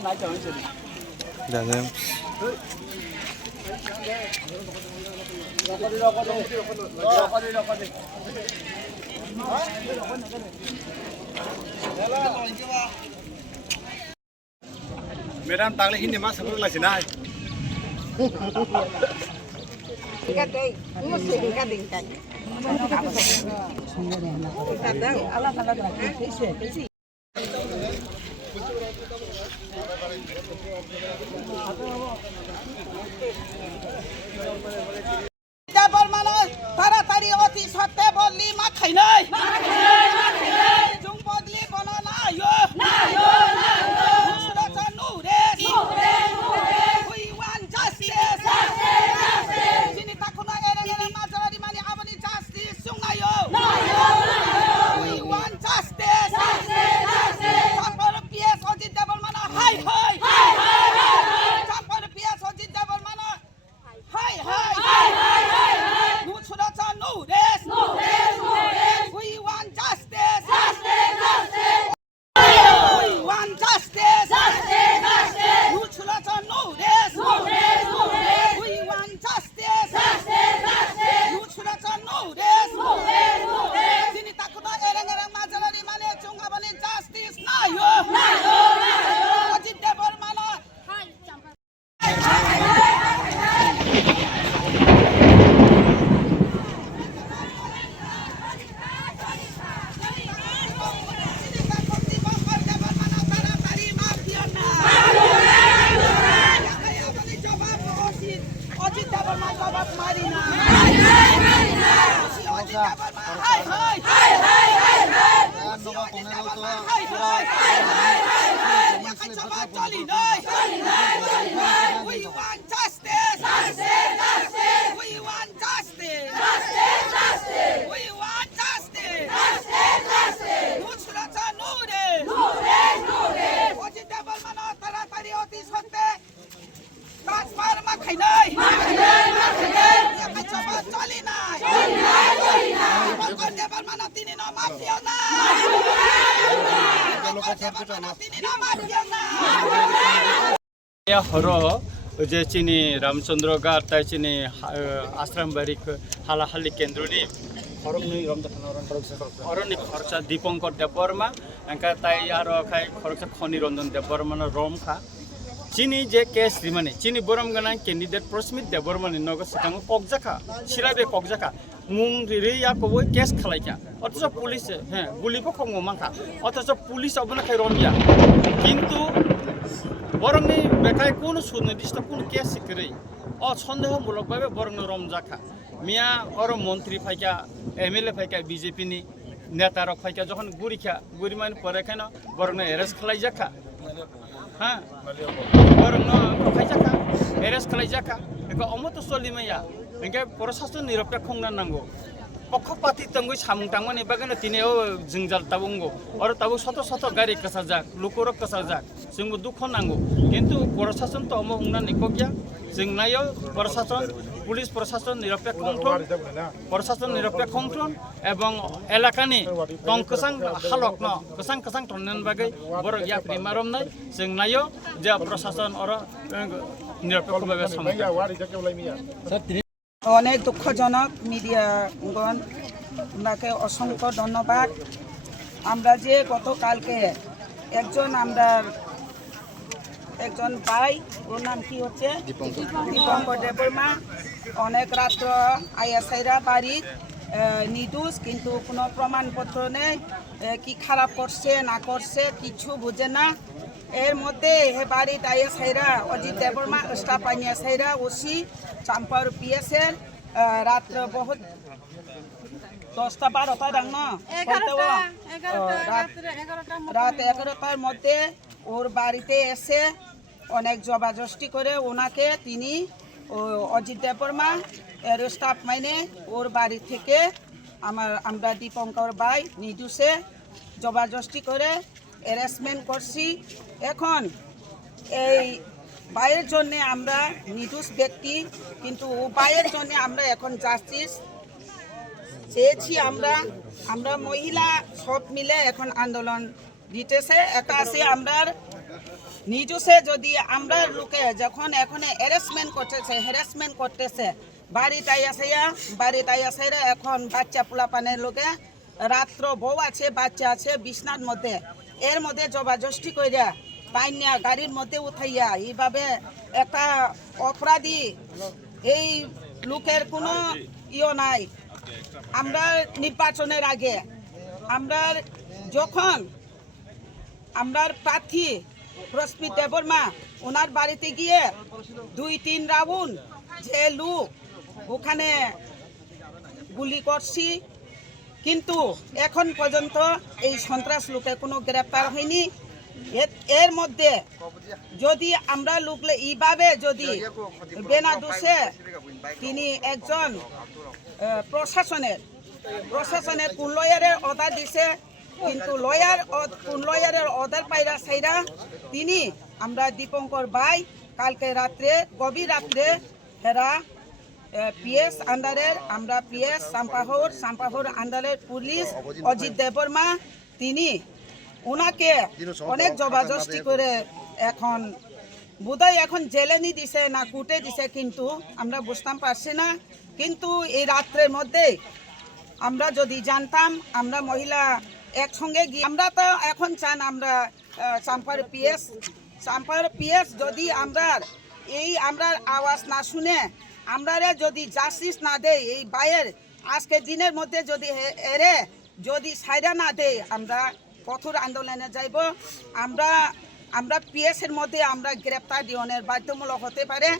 Madam tang ini mas aku lagi naik. Kadang, mesti kadang kan. Kadang, Allah Allah lagi. Jabal mana? Taratari oti satte bolli makai nai. Jung bodli bono na yo. Sudah canu des. We want justice. Sini takuna ereng-ereng masalah di mana abadi justice sungayo. We want justice. Campur PS oti jabal mana? Hai. Campur PS oti jabal mana? Hai. Sudah canu des. We want justice. We want justice. Sudah canu des. We want justice. Sudah canu des. Sini takutnya ereng-ereng masalah di mana cungkapan justice nayo. Wajib debar mana? We want justice. We want justice. We want justice. Sudah canu des. Wajib debar mana taratari oti satte. Transfer makai nai. Coba coli nai. Pokok debar mana tini no mafia nai. Pokok debar mana tini no mafia nai. हरो जे चिनी रामचंद्र गार ताई चिनी आश्रम बारी हालाहाली केंद्रनी खरगनी अरण्य खरचा Dipankar Debbarma Enka ताई आरो खाय खरचा खनि रंजन देवबर्मा रोम खा चिनी जे केस रिमाने चिनी बोरम गना कैंडिडेट प्रस्मित देवबर्मा नग सिकांग कगजाखा सिराबे कगजाखा मुं रिया को केस खलाइका अथच पुलिस हे गुलिबो खंगो माखा अथच पुलिस अबना खाय रमिया किंतु बरंनि बेखाय कोनो सुनिर्दिष्ट कोनो केस सिकरै सन्देहमूलक भावे बरंनो रमजाखा मिया और मंत्री फाइका एमएलए फाइका बीजेपी नि नेता रक फाइका जखन गुरिमान परेखान बरंनो एरेस्ट खालाइजाखा हाँ बरंनो खाइजाखा एरेस्ट खालाइजाखा एका अमत सलिमाया एंके प्रशासन निरपेक्ष खुंना नांगौ पक्षपाती तंगु सामुं तांगमानि बागनो तिनेओ जोंजाल ताबुंगो और ताबु सत गारि कसाजाक लुकुरक कसाजाक जोंबो दुख नांगौ किन्तु प्रशासन तो अमो हुंना निकगिया जों नायो प्रशासन पुलिस प्रशासन निरपेक्ष खुंथन एवं एलाकानि तंकसां हालक न कसां टनन बागै बर याफ्रि मारमनाय जों नायो जे प्रशासन और निरपेक्ष भावे सामलाय অনেক দুঃখজনক মিডিয়াগণ আপনাকে অসংখ্য ধন্যবাদ। আমরা যে গতকালকে একজন ভাই ওর নাম কি হচ্ছে দীপঙ্কর দেববর্মা অনেক রাত্র আইএসআইরা বাড়ি নির্দোষ কিন্তু কোনো প্রমাণপত্র নেই কি খারাপ করছে না করছে কিছু বুঝে না এর মধ্যে হে বাড়িতে আইএসআইরা অজিত দেববর্মা স্টাফ আইএসআইরা ওসি চাম্পার পিএসএল রাত্র বহুত 10টা 12টা ডাং না রাত 11টার মধ্যে ওর বাড়িতে এসে অনেক জবাজস্তি করে ওনাকে তিনি অজিত দেববর্মা এর স্টাফ মাইনে ওর বাড়ি থেকে আমরা দীপঙ্কর ভাই নির্দোষে জবাজস্তি করে অ্যারেস্টমেন্ট করছি। এখন এই ভাইয়ের জন্য আমরা নির্দোষ ব্যক্তি কিন্তু ও ভাইয়ের জন্য আমরা এখন জাস্টিস চেয়েছি। আমরা মহিলা সব মিলে এখন আন্দোলন দিতেছে। একটা আছে আমরা নিজে যদি আমরা লোকে যখন এখন হ্যারাসমেন্ট করতেছে বাড়িটাই আছে এখন বাচ্চা পোলাপানের লোকে রাত্র বউ আছে বাচ্চা আছে বিছনার মধ্যে এর মধ্যে জবরদস্তি কইরা পাইনিয়া গাড়ির মধ্যে উঠাইয়া এইভাবে একটা অপরাধী এই লোকের কোনো নাই। আমরা নির্বাচনের আগে আমরা যখন আমরা প্রার্থী প্রস্মিত দেববর্মা ওনার বাড়িতে গিয়ে 2-3 রাউন্ড যে লোক ওখানে গুলি করছি, কিন্তু এখন পর্যন্ত এই সন্ত্রাস লোকে কোনো গ্রেপ্তার হয়নি। এর মধ্যে যদি আমরা লোকলে এইভাবে যদি বেনা দোষে তিনি একজন প্রশাসনের কোন লয়ারের অর্ডার দিছে, কিন্তু কোন লয়ারের অর্ডার পাইরা সাইরা তিনি আমরা দীপঙ্কর ভাই কালকে রাত্রে গভীর রাত্রে হেরা পিএস আন্ডারের আমরা পিএস সাম্পাহর আন্ডারের পুলিশ অজিত দেববর্মা তিনি ওনাকে অনেক জবরদস্তি করে এখন বোধহয় এখন জেলে নি দিছে না কুটে দিছে, কিন্তু আমরা বুঝতাম পারছি না। কিন্তু এই রাত্রের মধ্যে আমরা যদি জানতাম আমরা মহিলা একসঙ্গে গিয়ে আমরা তো এখন চান আমরা চাম্পার পিএস যদি আমরা আওয়াজ না শুনে আমরা যদি জাস্টিস না দেয় এই বাইয়ের আজকের দিনের মধ্যে যদি সাইডা না দেয় আমরা কঠোর আন্দোলনে যাইব। আমরা পিএসের মধ্যে আমরা গ্রেপ্তার দিওনের বাধ্যমূলক হতে পারে,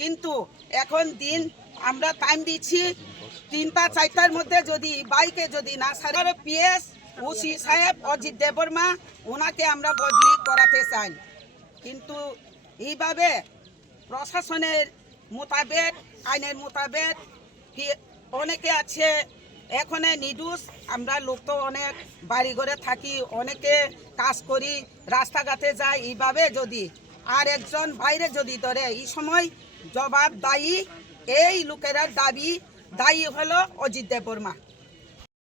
কিন্তু এখন দিন আমরা টাইম দিচ্ছি 3টা-4টার মধ্যে যদি বাইকে যদি না সারে পিএস ওসি সাহেব অজিত দেববর্মা ওনাকে আমরা বদলি করাতে চাই। কিন্তু এইভাবে প্রশাসনের মোতাবেক আইনের মোতাবেক কি অনেকে আছে এখন নির্দোষ, আমরা লোক তো অনেক বাড়ি ঘরে থাকি, অনেকে কাজ করি, রাস্তাঘাটে যাই, এইভাবে যদি আর একজন বাইরে যদি ধরে এই সময় জবাব দায়ী এই লোকেরা দায়ী হলো অজিত দেববর্মা।